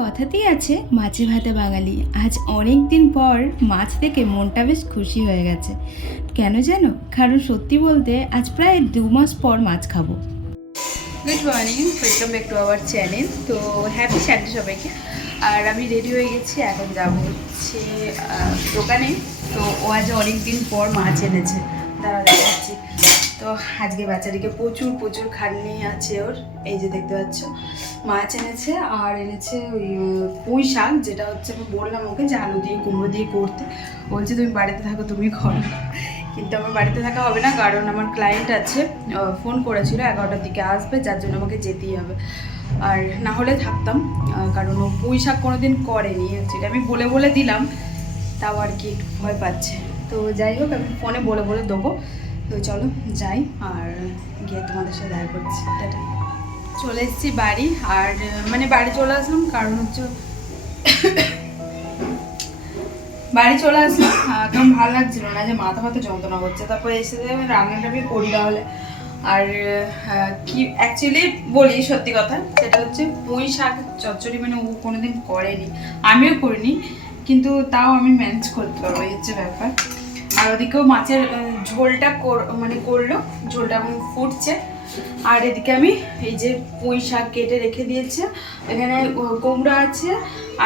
কথাতেই আছে মাছে ভাতে বাঙালি। আজ অনেক দিন পর মাছ দেখে মনটা বেশ খুশি হয়ে গেছে। কেন জানো? কারণ সত্যি বলতে আজ প্রায় 2 মাস পর মাছ খাবো। Good morning, welcome back to our channel. তো হ্যাপি সানডে সবাইকে। আর আমি রেডি হয়ে গেছি, এখন যাবো হচ্ছে দোকানে। তো ও আজ অনেক দিন পর মাছ এনেছে, দাঁড়া দেখাচ্ছি। তো আজকে বাচ্চাটিকে প্রচুর প্রচুর খাটনি আছে ওর। এই যে দেখতে পাচ্ছ, মাছ এনেছে আর এনেছে ওই পুঁই শাক, যেটা হচ্ছে আমি বললাম ওকে যে আলু দিয়ে কুমড়ো দিয়ে করতে। বলছে তুমি বাড়িতে থাকো, তুমি করো। কিন্তু আমার বাড়িতে থাকা হবে না, কারণ আমার ক্লায়েন্ট আছে, ফোন করেছিল 11টার দিকে আসবে, যার জন্য আমাকে যেতেই হবে। আর না হলে থাকতাম, কারণ ও পুঁই শাক কোনোদিন করেনি। অ্যাকচুয়ালি আমি বলে বলে দিলাম, তাও আর কি একটু ভয় পাচ্ছে। তো যাই হোক, আমি ফোনে বলে বলে দেবো। তো চলো যাই, আর গিয়ে তোমাদের সাথে দেখা করছি। টাটা। চলে এসেছি বাড়ি, আর মানে বাড়ি চলে আসলাম কারণ হচ্ছে বাড়ি চলে আসলাম কারণ ভালো লাগছিল না, যে মাথা ফাথা যন্ত্রণা করছে। তারপরে এসে আমি রান্নাটা আমি করি তাহলে। আর কি অ্যাকচুয়ালি বলি সত্যি কথা, সেটা হচ্ছে পুঁই শাক চচ্চড়ি মানে ও কোনোদিন করেনি, আমিও করিনি, কিন্তু তাও আমি ম্যানেজ করতে পারবো, এই হচ্ছে ব্যাপার। আর ওদিকেও মাছের ঝোলটা মানে করলো, ঝোলটা এখন ফুটছে। আর এদিকে আমি এই যে পুঁই শাক কেটে রেখে দিয়েছে, এখানে কুমড়া আছে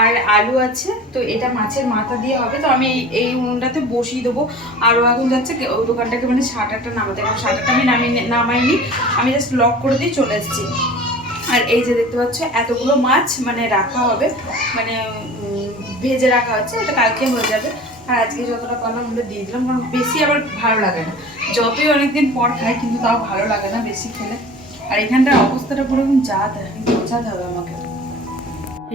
আর আলু আছে। তো এটা মাছের মাথা দিয়ে হবে, তো আমি এই উনুনটাতে বসিয়ে দেবো। আর ও এখন যাচ্ছে ওই দোকানটাকে মানে শাটারটা নামাতে, কারণ শাটারটা আমি নামাইনি, আমি জাস্ট লক করে দিয়ে চলে এসেছি। আর এই যে দেখতে পাচ্ছ এতগুলো মাছ মানে রাখা হবে, মানে ভেজে রাখা হচ্ছে, এটা কালকে হয়ে যাবে। আর আজকে যতটা পারলাম আমরা দিয়ে দিলাম, কারণ বেশি আবার ভালো লাগে না। যতই অনেকদিন পর খাই কিন্তু তাও ভালো লাগে না বেশি খেলে। আর এখানটার অবস্থাটা পুরো যা বোঝাতে হবে আমাকে।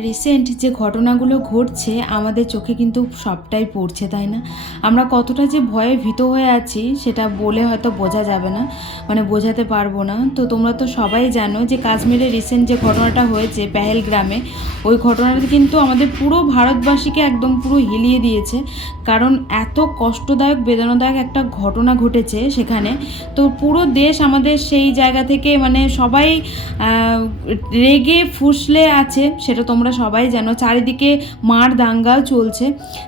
রিসেন্ট যে ঘটনাগুলো ঘটছে আমাদের চোখে কিন্তু সবটাই পড়ছে, তাই না? আমরা কতটা যে ভয়ে ভীত হয়ে আছি সেটা বলে হয়তো বোঝা যাবে না, মানে বোঝাতে পারবো না। তো তোমরা তো সবাই জানো যে কাশ্মীরে রিসেন্ট যে ঘটনাটা হয়েছে পেহেলগ্রামে, ওই ঘটনাটা কিন্তু আমাদের পুরো ভারতবাসীকে একদম পুরো হিলিয়ে দিয়েছে। কারণ এত কষ্টদায়ক বেদনাদায়ক একটা ঘটনা ঘটেছে সেখানে। তো পুরো দেশ আমাদের সেই জায়গা থেকে মানে সবাই রেগে ফুসলে আছে, সেটা তোমরা সবাই জানো। চারিদিকে মার দাঙ্গাও চলছে,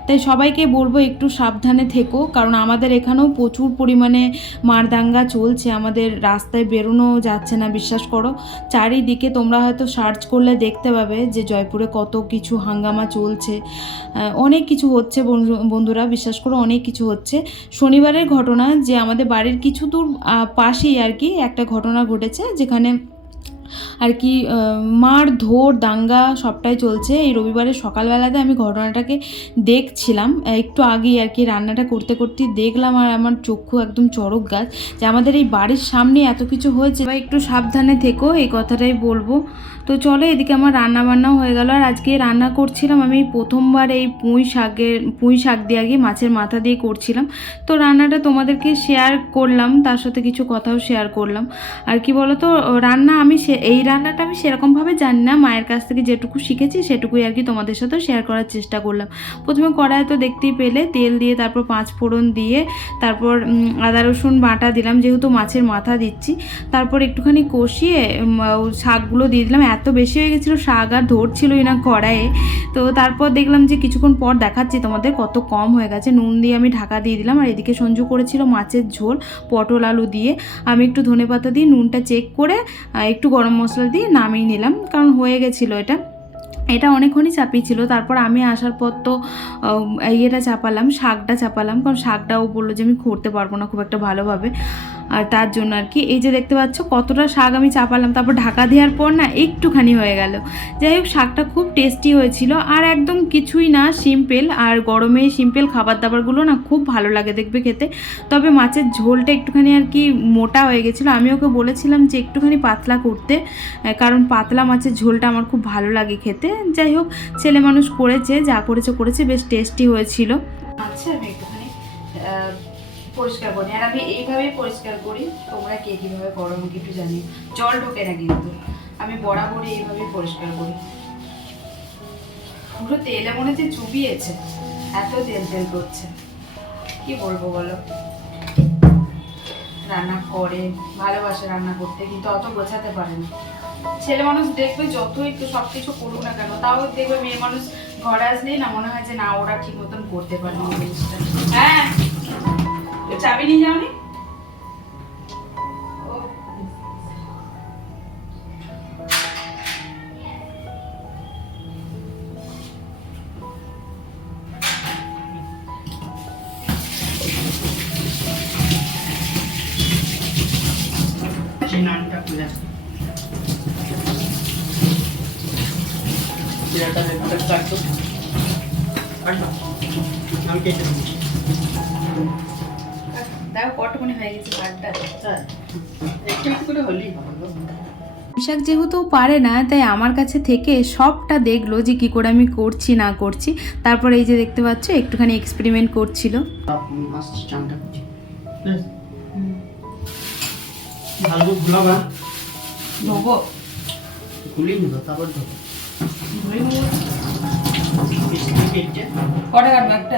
তাই সবাইকে বলবো একটু সাবধানে থেকো, কারণ আমাদের এখানেও প্রচুর পরিমাণে মার দাঙ্গা চলছে। আমাদের রাস্তায় বেরোনো যাচ্ছে না, বিশ্বাস করো। চারিদিকে তোমরা হয়তো সার্চ করলে দেখতে পাবে যে জয়পুরে কত কিছু হাঙ্গামা চলছে, অনেক কিছু হচ্ছে বন্ধুরা, বিশ্বাস করো অনেক কিছু হচ্ছে। শনিবারের ঘটনা যে আমাদের বাড়ির কিছু দূর পাশেই আর কি একটা ঘটনা ঘটেছে, যেখানে আর কি মারধর দাঙ্গা সবটাই চলছে। এই রবিবারের সকালবেলাতে আমি ঘটনাটাকে দেখছিলাম একটু আগেই আর কি, রান্নাটা করতে করতেই দেখলাম, আর আমার চক্ষু একদম চড়ক গাছ যে আমাদের এই বাড়ির সামনে এত কিছু হয়েছে। বা একটু সাবধানে থেকো, এই কথাটাই বলবো। তো চলো, এদিকে আমার রান্না বান্নাও হয়ে গেল। আর আজকে রান্না করছিলাম আমি প্রথমবার এই পুঁই শাক দিয়ে আগে মাছের মাথা দিয়ে করছিলাম। তো রান্নাটা তোমাদেরকে শেয়ার করলাম, তার সাথে কিছু কথাও শেয়ার করলাম। আর কি বলো তো, রান্না এই রান্নাটা আমি সেরকমভাবে জানি না, মায়ের কাছ থেকে যেটুকু শিখেছি সেটুকুই আর কি তোমাদের সাথেও শেয়ার করার চেষ্টা করলাম। প্রথমে কড়াই তো দেখতেই পেলে, তেল দিয়ে তারপর 5 ফোড়ন দিয়ে তারপর আদা রসুন বাটা দিলাম, যেহেতু মাছের মাথা দিচ্ছি। তারপর একটুখানি কষিয়ে শাকগুলো দিয়ে দিলাম। এত বেশি হয়ে গেছিলো শাক, আর ধরছিলই না কড়াইয়ে। তো তারপর দেখলাম যে কিছুক্ষণ পর দেখাচ্ছি তোমাদের কত কম হয়ে গেছে। নুন দিয়ে আমি ঢাকা দিয়ে দিলাম। আর এদিকে সঞ্জু করেছিল মাছের ঝোল পটল আলু দিয়ে। আমি একটু ধনেপাতা দিয়ে নুনটা চেক করে একটু গরম মশলা দিয়ে নামিয়ে নিলাম, কারণ হয়ে গেছিলো এটা অনেকক্ষণই চাপিয়েছিল। তারপর আমি আসার পর তো ইয়েটা চাপালাম, শাকটা চাপালাম, কারণ শাকটাও বললো যে আমি করতে পারবো না খুব একটা ভালোভাবে, আর তার জন্য আর কি। এই যে দেখতে পাচ্ছ কতটা শাক আমি চাপালাম, তারপর ঢাকা দেওয়ার পর না একটুখানি হয়ে গেল। যাই হোক, শাকটা খুব টেস্টি হয়েছিল, আর একদম কিছুই না, সিম্পল। আর গরমে সিম্পল খাবার দাবারগুলো না খুব ভালো লাগে দেখবে খেতে। তবে মাছের ঝোলটা একটুখানি আর কি মোটা হয়ে গেছিলো। আমি ওকে বলেছিলাম যে একটুখানি পাতলা করতে, কারণ পাতলা মাছের ঝোলটা আমার খুব ভালো লাগে খেতে। যাই হোক, ছেলে মানুষ করেছে, যা করেছে বেশ টেস্টি হয়েছিল। আচ্ছা, আমি একটুখানি পরিষ্কার করি, আর আমি এইভাবেই পরিষ্কার করি। তোমরা কে কীভাবে করো আমাকে একটু জানি, জল ঢোকে না কিন্তু। আমি বরাবরই এইভাবেই পরিষ্কার করি। পুরো তেলে মনে হচ্ছে চুবিয়েছে, এত তেল তেল করছে, কি বলবো বলো। রান্না করে ভালোবাসে রান্না করতে, কিন্তু অত গোছাতে পারে না। ছেলে মানুষ দেখবে যতই সব কিছু করুক না কেন, তাও দেখবে মেয়ে মানুষ ঘরে আসলেই না মনে হয় যে না ওরা ঠিক মতন করতে পারে না জিনিসটা। হ্যাঁ চাবি নিয়ে যাওনি? নানটা খুলে দেখো কতক্ষণ হয়ে গেছে ভাতটা। একটু করে হলেই পোশাক যেহেতু পারে না, তাই আমার কাছে থেকে সবটা দেখলো যে কি করে আমি করছি না করছি। তারপর এই যে দেখতে পাচ্ছ একটুখানি এক্সপেরিমেন্ট করছিল। আসছি চানটা করছি ভালো করে ঘুলাবা, ধোবো ঘুলিয়ে নেবো তারপর ধোবো। কটা কাটবো? একটা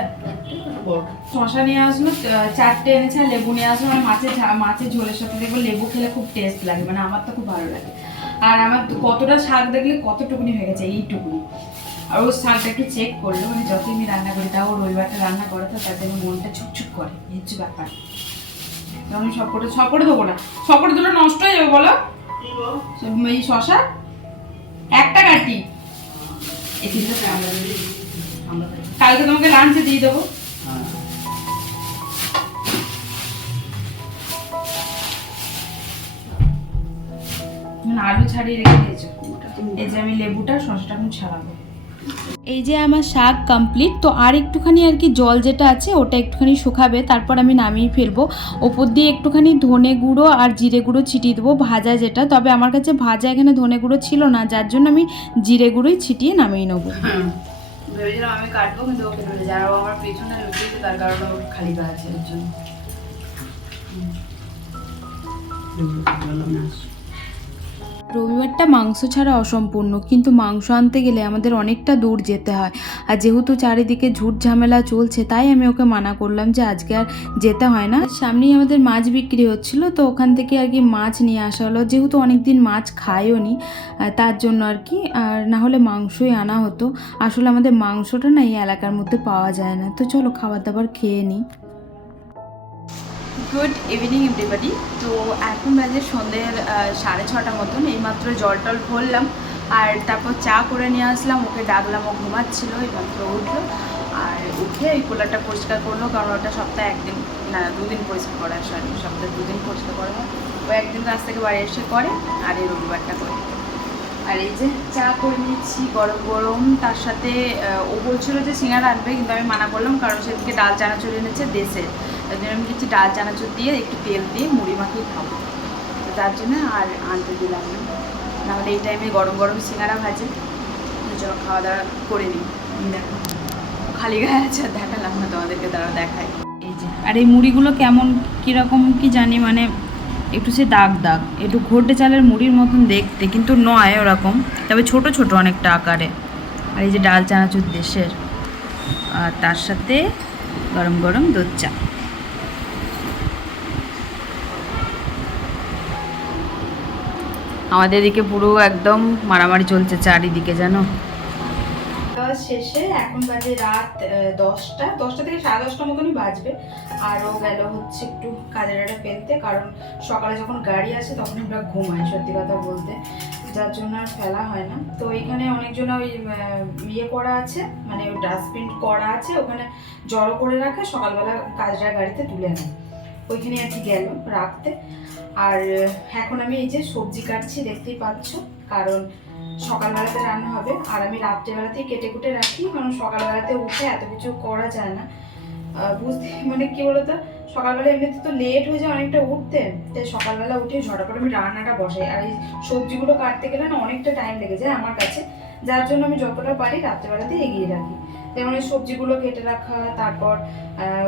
শশা নিয়ে আসলো, 4টে এনেছে, আর লেবু নিয়ে আসলো। মানে মাছের ঝোলের সাথে দেখবো লেবু খেলে খুব টেস্ট লাগে, মানে আমার তো খুব ভালো লাগে। আর আমার কতটা শাক দেখলে কতটুকুনি হয়ে গেছে, এইটুকুনি। আর ও শাকটা একটু চেক করলো, মানে যতই আমি রান্না করি তাও রবিবারটা রান্না করে তো তার জন্য মনটা ছুটছুট করে, এই হচ্ছে ব্যাপার। আমি সবকটা দেবো না, সবকটা দিলে নষ্ট হয়ে যাবে বলো। এই শশা একটা কাটি, এই তিনটা কালকে তোমাকে লাঞ্চে দিয়ে দেবো। আলু ছাড়িয়ে রেখে দিয়েছো, এই যে আমি লেবুটা শসাটা এখন ছাড়াবো। এই যে আমার শাক কমপ্লিট। তো আর একটুখানি আর কি জল যেটা আছে ওটা একটুখানি শুকাবে, তারপর আমি নামিয়ে ফেলবো। ওপর দিয়ে একটুখানি ধনে গুঁড়ো আর জিরে গুঁড়ো ছিটিয়ে দেবো ভাজা যেটা, তবে আমার কাছে ভাজা এখানে ধনে গুঁড়ো ছিল না, যার জন্য আমি জিরে গুঁড়োই ছিটিয়ে নামিয়ে নেবো। ভেবেছিলাম আমি কাটবো, কিন্তু ওকে ধরে যারা আমার পেছনে লুকিয়েছে তার কারণে ওর খালি গা আছে এর জন্য। রবিবারটা মাংস ছাড়া অসম্পূর্ণ, কিন্তু মাংস আনতে গেলে আমাদের অনেকটা দূর যেতে হয়। আর যেহেতু চারিদিকে ঝুট ঝামেলা চলছে, তাই আমি ওকে মানা করলাম যে আজকে আর যেতে হয় না। সামনেই আমাদের মাছ বিক্রি হচ্ছিল, তো ওখান থেকে আর কি মাছ নিয়ে আসা হলো, যেহেতু অনেক দিন মাছ খাইও নি, তার জন্য আর কি। আর না হলে মাংসই আনা হতো। আসলে আমাদের মাংসটা না এই এলাকার মধ্যে পাওয়া যায় না। তো চলো খাবার দাবার খেয়ে নিই। Good evening everybody. তো এখন বাজে সন্ধ্যের 6:30 মতন। এইমাত্র জল টল ভরলাম, আর তারপর চা করে নিয়ে আসলাম, ওকে ডাকলাম, ও ঘুমাচ্ছিল, এইমাত্র উঠলো। আর উঠে এই কুলারটা পরিষ্কার করলো, কারণ ওটা সপ্তাহে 1 দিন না 2 দিন পরিষ্কার করা হয়, সরি সপ্তাহে 2 দিন পরিষ্কার করা হয়। ও একদিন কাছ থেকে বাড়ি এসে করে, আর এই রবিবারটা করে। আর এই যে চা করে নিচ্ছি গরম গরম, তার সাথে ও বলছিল যে সিঙ্গারা আনবে, কিন্তু আমি মানা করলাম, কারণ সেদিকে ডাল চানাচুর এনেছে দেশের, তার জন্য আমি কিছু ডাল চানাচুর দিয়ে একটু তেল দিয়ে মুড়ি মাখিয়ে খাবো, তো তার জন্য আর আনতে দিলাম না। নাহলে এই টাইমে গরম গরম সিঙ্গারা ভাজে, চলো খাওয়া দাওয়া করে নিই। দেখো খালি গায়ে আছে, আর দেখালাম না তোমাদেরকে, তারা দেখায়। এই যে আর এই মুড়িগুলো কেমন কীরকম কি জানি, মানে একটু সে দাগ দাগ, একটু ঘোটে চালের মুড়ির মতন দেখতে, কিন্তু নয় ওরকম, তবে ছোট ছোট অনেকটা আকারে। আর এই যে ডাল চানাচুর দেশের, আর তার সাথে গরম গরম দুধ চা। আমাদের এদিকে পুরো একদম মারামারি চলছে চারিদিকে, জানো। শেষে এখন বাজে রাত 10টা থেকে 10:30 মতনই বাজবে। আর ও গেল হচ্ছে একটু কাজের ফেলতে, কারণ সকালে যখন গাড়ি আসে তখন আমরা ঘুমাই, সত্যি কথা বলতে, যার জন্য আর ফেলা হয় না। তো এখানে অনেকজন ওই ইয়ে করা আছে, মানে ওই ডাস্টবিন করা আছে, ওখানে জড়ো করে রাখে, সকালবেলা কাজরা গাড়িতে তুলে নেয়, ওইখানে আর কি গেল রাখতে। আর এখন আমি এই যে সবজি কাটছি, দেখতেই পাচ্ছ, কারণ সকালবেলাতে রান্না হবে, আর আমি রাত্রেবেলাতেই কেটে কুটে রাখি, কারণ সকালবেলাতে উঠে এত কিছু করা যায় না, বুঝতে মানে কি বলতো, সকালবেলা এমনিতে তো লেট হয়ে যায় অনেকটা উঠতে, তাই সকালবেলা উঠে ঝটাপট আমি রান্নাটা বসাই। আর এই সবজিগুলো কাটতে গেলে না অনেকটা টাইম লেগে যায় আমার কাছে, যার জন্য আমি যতটা পারি রাত্রেবেলাতে এগিয়ে রাখি। যেমন এই সবজিগুলো কেটে রাখা, তারপর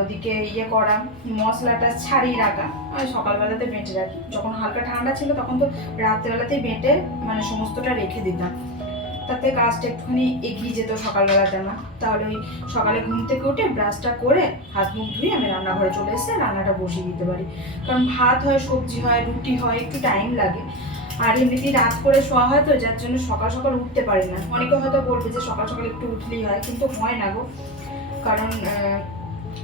ওদিকে ইয়ে করা, মশলাটা ছাড়িয়ে রাখা, আর সকালবেলাতে বেটে রাখি। যখন হালকা ঠান্ডা ছিল তখন তো রাত্রেবেলাতেই বেটে মানে সমস্তটা রেখে দিতাম, তাতে কাজটা একটুখানি এগিয়ে যেত সকালবেলাতে না। তাহলে ওই সকালে ঘুম থেকে উঠে ব্রাশটা করে হাত মুখ ধুয়ে আমি রান্নাঘরে চলে এসে রান্নাটা বসিয়ে দিতে পারি, কারণ ভাত হয়, সবজি হয়, রুটি হয়, একটু টাইম লাগে। আর এমনিতেই রাত করে শোয়া হয় তো, যার জন্য সকাল সকাল উঠতে পারি না। অনেকে হয়তো বলবে যে সকাল সকাল একটু উঠলেই হয়, কিন্তু হয় না গো। কারণ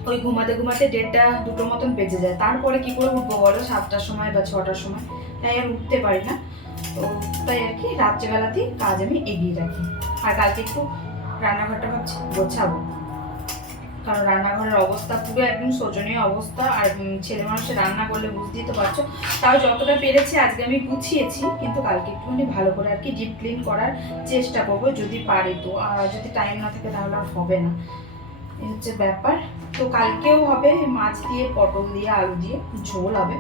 ওই ঘুমাতে ঘুমাতে 1:30 2টো মতন বেজে যায়। তারপরে কি করে উঠবো বলো, 7টার সময় বা 6টার সময়, তাই আর উঠতে পারি না। তো তাই আর কি রাত্রেবেলাতেই কাজ আমি এগিয়ে রাখি। আর কালকে একটু রান্নাঘরটা ভাবছি গোছাবো, কারণ রান্নাঘরের অবস্থা পুরো একদম শোচনীয় অবস্থা। আর ছেলে মানুষের রান্না করলে বুঝতেই তো পারছো। তাও যতটা পেরেছি আজকে আমি গুছিয়েছি, কিন্তু কালকে একটুখানি ভালো করে আর কি ডিপ ক্লিন করার চেষ্টা করবো যদি পারি তো। আর যদি টাইম না থাকে তাহলে আর হবে না, এই হচ্ছে ব্যাপার। তো কালকেও হবে মাছ দিয়ে, পটল দিয়ে, আলু দিয়ে ঝোল হবে।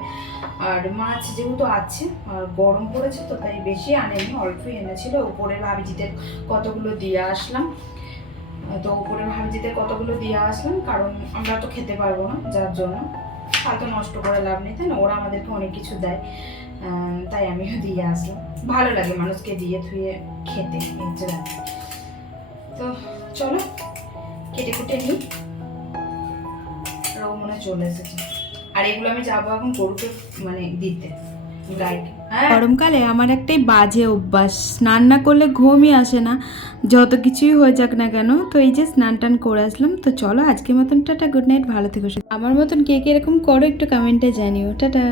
আর মাছ যেহেতু আছে, আর গরম পড়েছে তো তাই বেশি আনেনি, অল্পই এনেছিল। উপরে ভাবিজিতে কতগুলো দিয়ে আসলাম, তো উপরে ভাবিজিতে কতগুলো দিয়ে আসলাম, কারণ আমরা তো খেতে পারবো না, যার জন্য ফালতু নষ্ট করে লাভ নেই, তাই না? ওরা আমাদেরকে অনেক কিছু দেয়, তাই আমিও দিয়ে আসলাম। ভালো লাগে মানুষকে দিয়ে থুয়ে খেতে, এই হচ্ছে ব্যাপার। তো চলো কেটে কুটে নিই। রও মনে চলে এসেছে। আর এগুলো আমি যাবো এখন গরুকে মানে দিতে, গাইকে। হ্যাঁ, গরমকালে আমার একটাই বাজে অভ্যাস, স্নান না করলে ঘুমই আসে না, যত কিছুই হয়ে যাক না কেন। তো এই যে স্নান টান করে আসলাম। তো চলো আজকের মতন টাটা, গুড নাইট, ভালো থেকো। আমার মতন কে কে এরকম করো একটু কমেন্টে জানিও। টাটা।